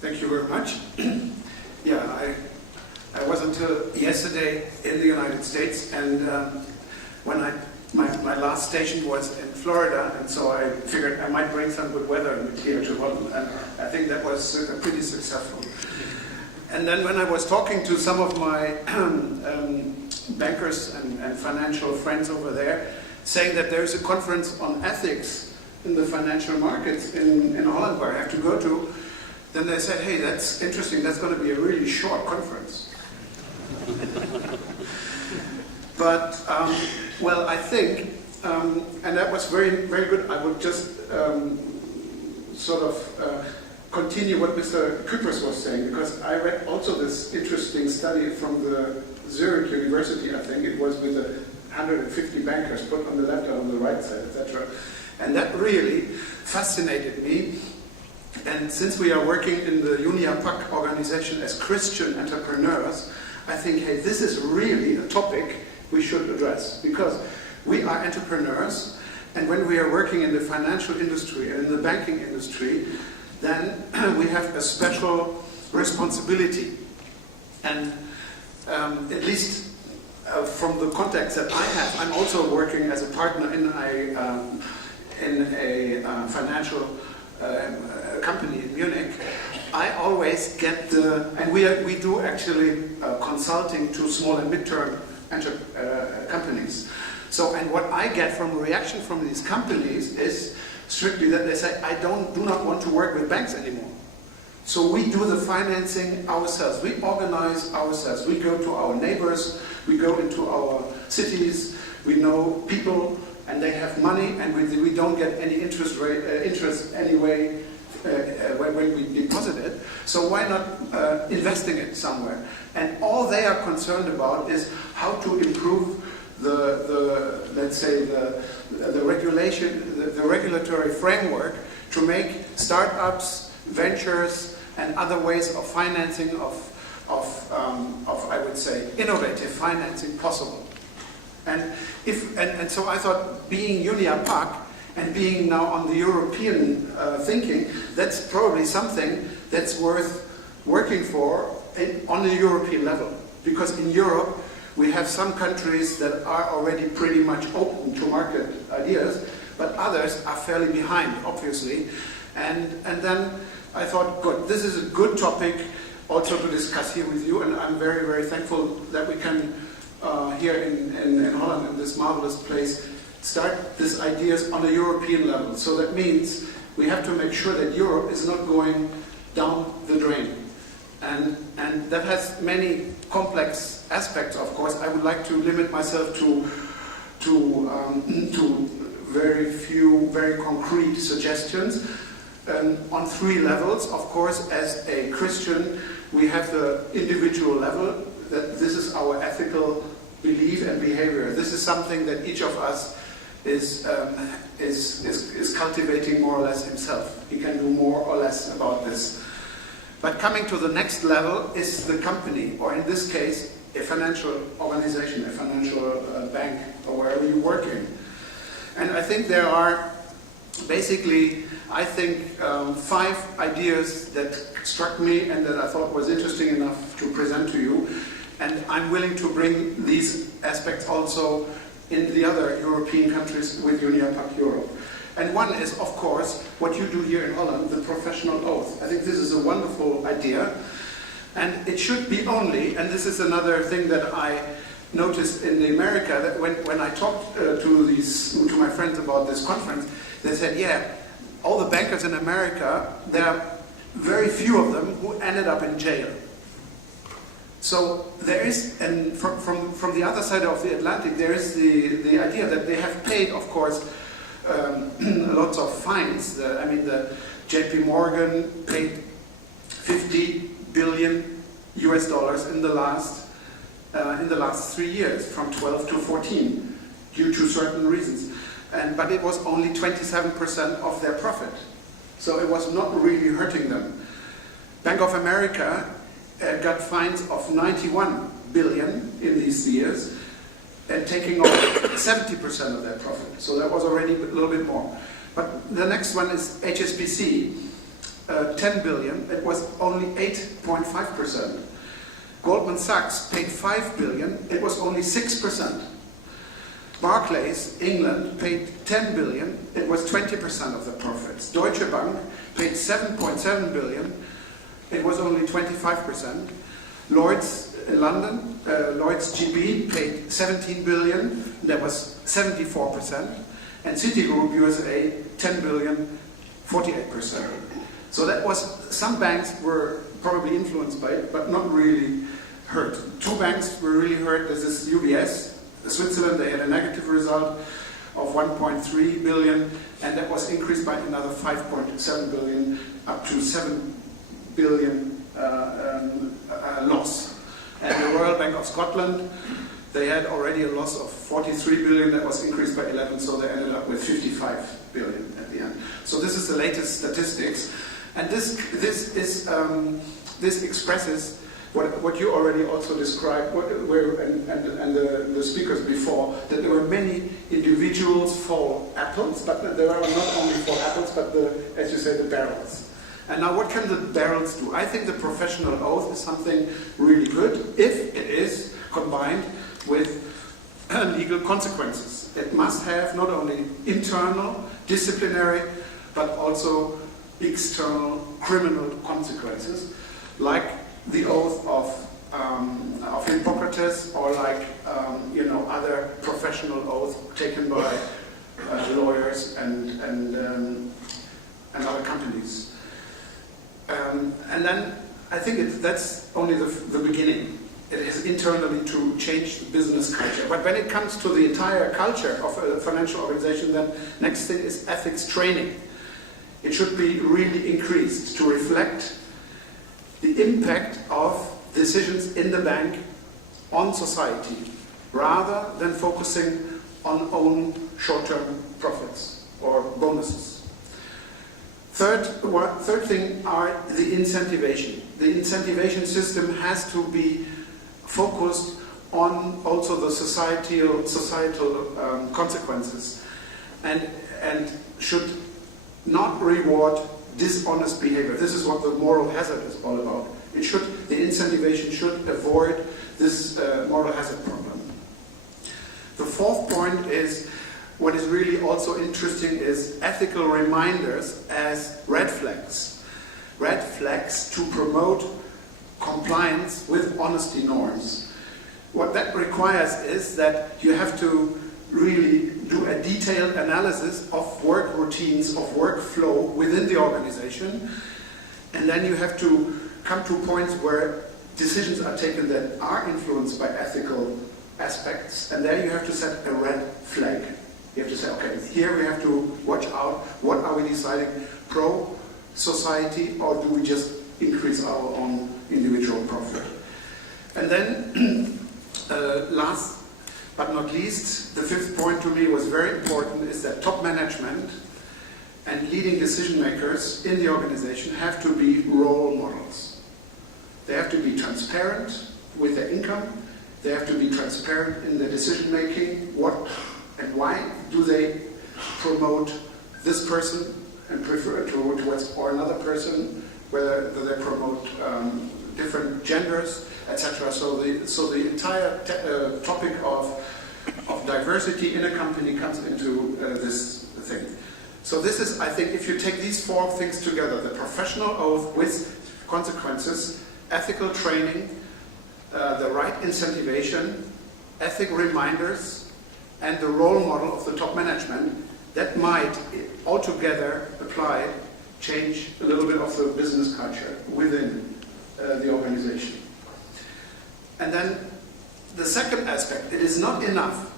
Thank you very much. Yeah, I was until yesterday in the United States, and when my last station was in Florida, and so I figured I might bring some good weather here to Holland, and I think that was pretty successful. And then when I was talking to some of my bankers and financial friends over there, saying that there's a conference on ethics in the financial markets in Holland where I have to go to, then they said, hey, that's interesting, that's going to be a really short conference. But, well, I think, and that was very, very good. I would just sort of continue what Mr. Küppers was saying, because I read also this interesting study from the Zurich University, I think it was, with 150 bankers put on the left and on the right side, etc. And that really fascinated me. And since we are working in the Unia PAC organization as Christian entrepreneurs, I think, hey, this is really a topic we should address, because we are entrepreneurs, and when we are working in the financial industry and in the banking industry, then we have a special responsibility. And at least from the context that I have, I'm also working as a partner in a financial company in Munich. I always get and we do actually consulting to small and mid-term companies. So, and what I get from a reaction from these companies is strictly that they say, I do not want to work with banks anymore. So we do the financing ourselves. We organize ourselves. We go to our neighbors. We go into our cities. We know people, and they have money, and we don't get any interest anyway when we deposit it. So why not investing it somewhere? And all they are concerned about is how to improve let's say the regulation, the regulatory framework to make startups, ventures, and other ways of financing of I would say innovative financing possible. And so I thought, being Unia PAC and being now on the European thinking, that's probably something that's worth working for on the European level, because in Europe we have some countries that are already pretty much open to market ideas, but others are fairly behind, obviously. And then I thought, good, this is a good topic also to discuss here with you, and I'm very, very thankful that we can, here in Holland, in this marvelous place, start these ideas on a European level. So that means we have to make sure that Europe is not going down the drain. And that has many complex aspects, of course. I would like to limit myself to very few, very concrete suggestions. On three levels, of course. As a Christian, we have the individual level, that this is our ethical belief and behavior. This is something that each of us is cultivating more or less himself. He can do more or less about this. But coming to the next level is the company, or in this case, a financial organization, a financial bank, or wherever you're working. And I think there are basically, I think, 5 ideas that struck me and that I thought was interesting enough to present to you. And I'm willing to bring these aspects also in the other European countries with Unia PAC Europe. And one is, of course, what you do here in Holland, the professional oath. I think this is a wonderful idea. And it should be only, and this is another thing that I noticed in America, that when I talked to my friends about this conference, they said, yeah, all the bankers in America, there are very few of them who ended up in jail. So there is, and from the other side of the Atlantic, there is the idea that they have paid, of course, lots of fines. The JP Morgan paid $50 billion in the last 3 years, from 12 to 14, due to certain reasons. But it was only 27% of their profit, so it was not really hurting them. Bank of America got fines of 91 billion in these years, and taking off 70% of their profit. So that was already a little bit more. But the next one is HSBC. 10 billion, it was only 8.5%. Goldman Sachs paid 5 billion, it was only 6%. Barclays, England, paid 10 billion, it was 20% of the profits. Deutsche Bank paid 7.7 billion, it was only 25%. Lloyd's in London, Lloyd's GB paid 17 billion, that was 74%. And Citigroup USA, 10 billion, 48%. So that was, some banks were probably influenced by it, but not really hurt. Two banks were really hurt. This is UBS, Switzerland, they had a negative result of 1.3 billion, and that was increased by another 5.7 billion, up to 7 billion loss. And the Royal Bank of Scotland, they had already a loss of 43 billion, that was increased by 11, so they ended up with 55 billion at the end. So this is the latest statistics, and this expresses what you already also described, and the speakers before, that there were many individuals for apples, but there are not only for apples, but as you say, the barrels. And now what can the barrels do? I think the professional oath is something really good if it is combined with legal consequences. It must have not only internal, disciplinary, but also external criminal consequences, like the oath of Hippocrates, or like other professional oaths taken by lawyers and other companies. And then I think that's only the beginning. It is internally to change the business culture. But when it comes to the entire culture of a financial organization, then next thing is ethics training. It should be really increased to reflect the impact of decisions in the bank on society, rather than focusing on own short-term profits or bonuses. Third thing are the incentivation. The incentivation system has to be focused on also the societal consequences, and should not reward dishonest behavior. This is what the moral hazard is all about. The incentivation should avoid this moral hazard problem. The fourth point is, what is really also interesting is ethical reminders as red flags. Red flags to promote compliance with honesty norms. What that requires is that you have to really do a detailed analysis of work routines, of workflow within the organization, and then you have to come to points where decisions are taken that are influenced by ethical aspects, and there you have to set a red flag. You have to say, okay, here we have to watch out. What are we deciding? Pro-society, or do we just increase our own individual profit? And then, last but not least, the fifth point to me was very important, is that top management and leading decision makers in the organization have to be role models. They have to be transparent with their income. They have to be transparent in their decision making. What and why do they promote this person and prefer towards or another person? Whether they promote different genders, etc. So the entire topic of diversity in a company comes into this thing. So this is, I think, if you take these four things together, the professional oath with consequences, ethical training, the right incentivation, ethic reminders, and the role model of the top management, that might altogether applied change a little bit of the business culture within the organization. And then the second aspect, it is not enough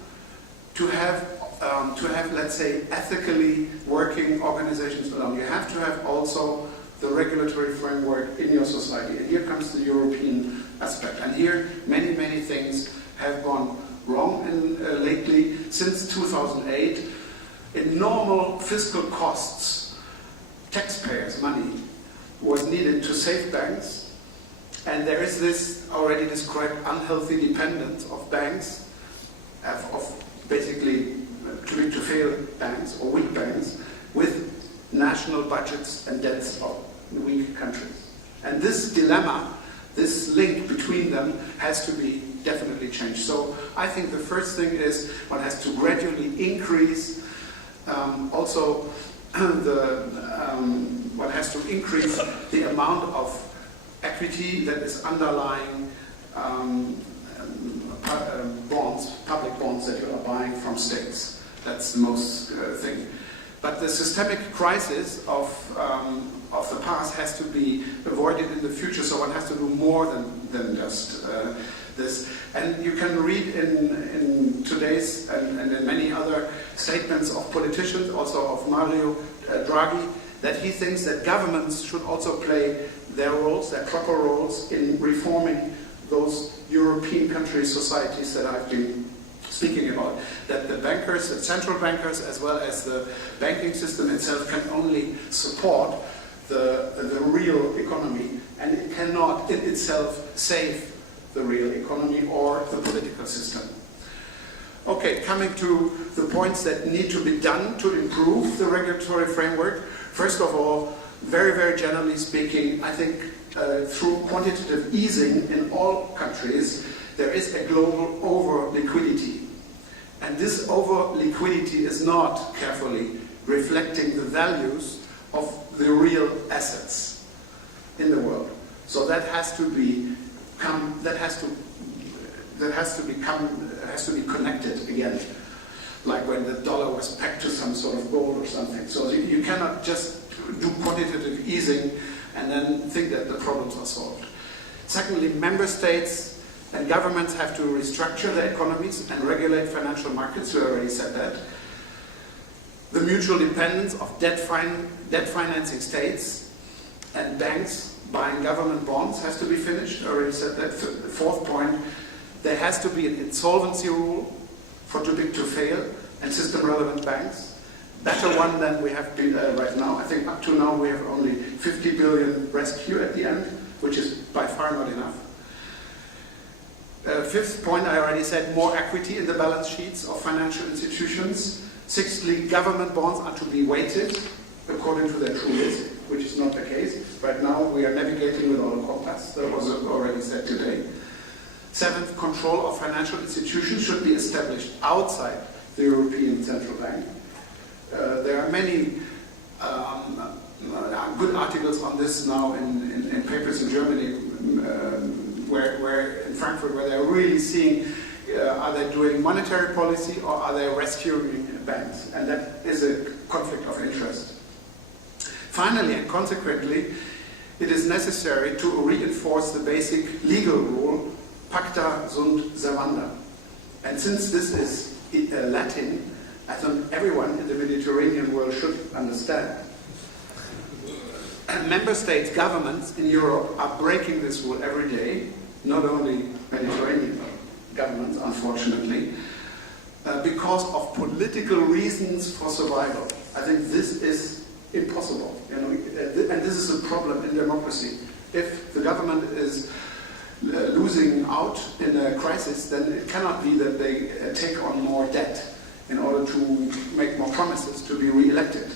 to have, let's say, ethically working organizations alone. You have to have also the regulatory framework in your society. And here comes the European aspect. And here many, many things have gone wrong lately. Since 2008, in normal fiscal costs, taxpayers' money was needed to save banks, and there is this already described unhealthy dependence of banks, of basically to fail banks or weak banks, with national budgets and debts of in weak countries. And this dilemma, this link between them has to be definitely changed. So I think the first thing is one has to gradually increase one has to increase the amount of equity that is underlying bonds, public bonds that you are buying from states. That's the most thing. But the systemic crisis of the past has to be avoided in the future, so one has to do more than just this. And you can read in today's and in many other statements of politicians, also of Mario Draghi, that he thinks that governments should also play their roles, their proper roles, in reforming those European countries' societies that I've been speaking about. That the bankers, the central bankers, as well as the banking system itself can only support the real economy, and it cannot in itself save the real economy or the political system. Okay, coming to the points that need to be done to improve the regulatory framework. First of all, very, very generally speaking, I think through quantitative easing in all countries, there is a global over-liquidity. And this over-liquidity is not carefully reflecting the values of the real assets in the world. So that has to be connected again, like when the dollar was pegged to some sort of gold or something. So you cannot just do quantitative easing and then think that the problems are solved. Secondly, member states and governments have to restructure their economies and regulate financial markets. We already said that. The mutual dependence of debt financing states and banks buying government bonds has to be finished. I already said that. The fourth point, there has to be an insolvency rule for too big to fail and system-relevant banks. Better one than we have right now. I think up to now we have only 50 billion rescue at the end, which is by far not enough. Fifth point, I already said, more equity in the balance sheets of financial institutions. Sixthly, government bonds are to be weighted according to their true risk, which is not the case. Right now we are navigating without a compass. That was already said today. Seventh, control of financial institutions should be established outside the European Central Bank. There are many good articles on this now in papers in Germany, where in Frankfurt, where they're really seeing are they doing monetary policy or are they rescuing banks? And that is a conflict of interest. Finally, and consequently, it is necessary to reinforce the basic legal rule, pacta sunt servanda. And since this is Latin, I think everyone in the Mediterranean world should understand. And member states, governments in Europe are breaking this rule every day, not only Mediterranean governments, unfortunately, because of political reasons for survival. I think this is impossible, and this is a problem in democracy. If the government is losing out in a crisis, then it cannot be that they take on more debt in order to make more promises to be re-elected.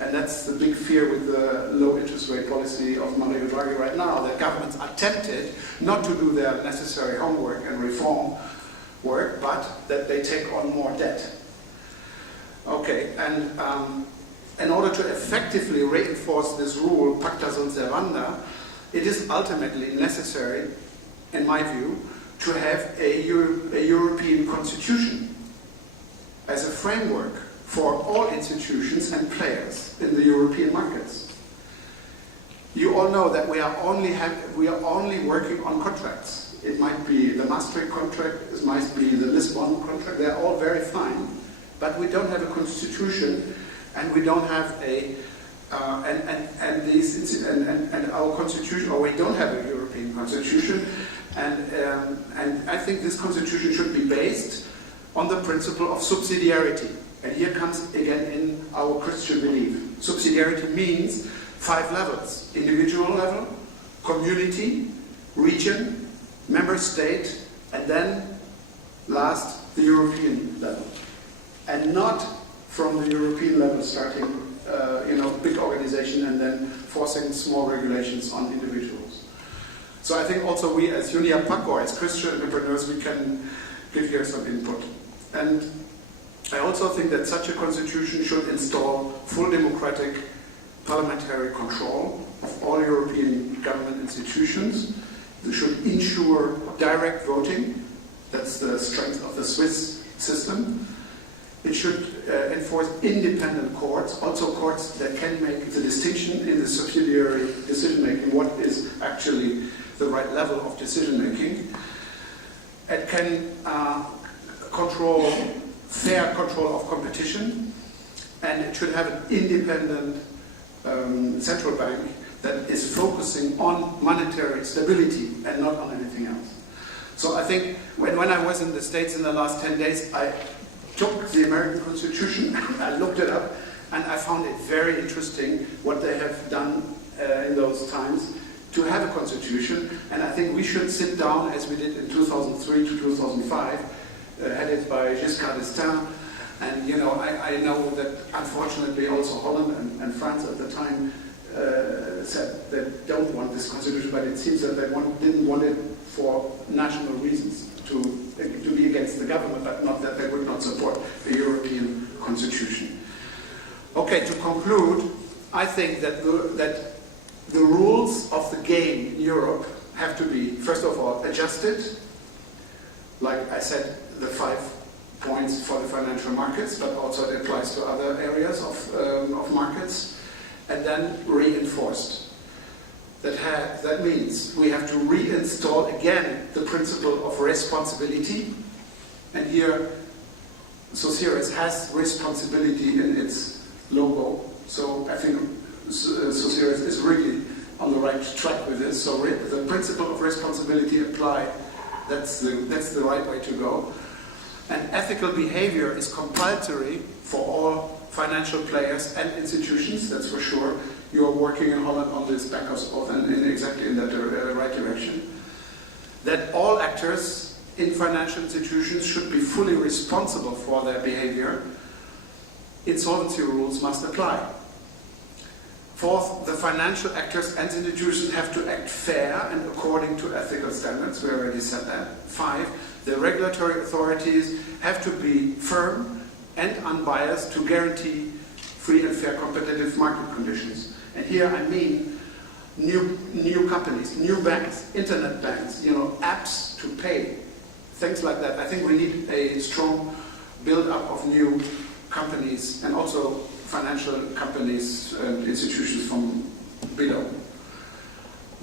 And that's the big fear with the low interest rate policy of Mario Draghi right now, that governments are tempted not to do their necessary homework and reform work, but that they take on more debt. Okay, and in order to effectively reinforce this rule, pacta sunt servanda, it is ultimately necessary, in my view, to have a European constitution as a framework for all institutions and players in the European markets. You all know that we are only working on contracts. It might be the Maastricht contract, it might be the Lisbon contract, they're all very fine, but we don't have a constitution, and we don't have a and our constitution, or we don't have a European constitution, and I think this constitution should be based on the principle of subsidiarity. And here comes again in our Christian belief. Subsidiarity means 5 levels: individual level, community, region, member state, and then last, the European level. And not from the European level, starting big organization and then forcing small regulations on individuals. So I think also we as Unia PAC, or as Christian entrepreneurs, we can give here some input. And I also think that such a constitution should install full democratic parliamentary control of all European government institutions. It should ensure direct voting. That's the strength of the Swiss system. It should enforce independent courts, also courts that can make the distinction in the subsidiary decision-making, what is actually the right level of decision-making. It can control fair control of competition, and it should have an independent central bank that is focusing on monetary stability and not on anything else. So I think when I was in the States in the last 10 days, I took the American Constitution, I looked it up, and I found it very interesting what they have done in those times to have a constitution. And I think we should sit down, as we did in 2003 to 2005, headed by Giscard d'Estaing. And I know that unfortunately also Holland and France at the time said they don't want this constitution, but it seems that they didn't want it for national reasons, to be against the government, but not that they would not support the European constitution. Okay, to conclude, I think that the rules of the game in Europe have to be, first of all, adjusted. Like I said, the 5 points for the financial markets, but also it applies to other areas of markets, and then reinforced. That means we have to reinstall again the principle of responsibility, and here Socires has responsibility in its logo, so I think Socires is really on the right track with this. So the principle of responsibility applied, that's the right way to go. And ethical behavior is compulsory for all financial players and institutions, that's for sure. You are working in Holland on this back of oath and exactly in that right direction. That all actors in financial institutions should be fully responsible for their behavior. Insolvency rules must apply. Fourth, the financial actors and institutions have to act fair and according to ethical standards. We already said that. 5, the regulatory authorities have to be firm and unbiased to guarantee free and fair competitive market conditions. And here I mean new companies, new banks, internet banks, apps to pay, things like that. I think we need a strong build-up of new companies and also financial companies and institutions from below.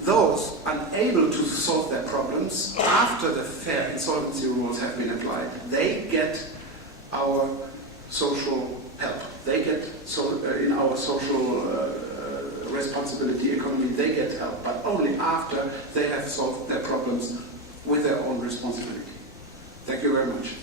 Those unable to solve their problems after the fair insolvency rules have been applied, they get our social help. They get, in our social responsibility economy, they get help, but only after they have solved their problems with their own responsibility. Thank you very much.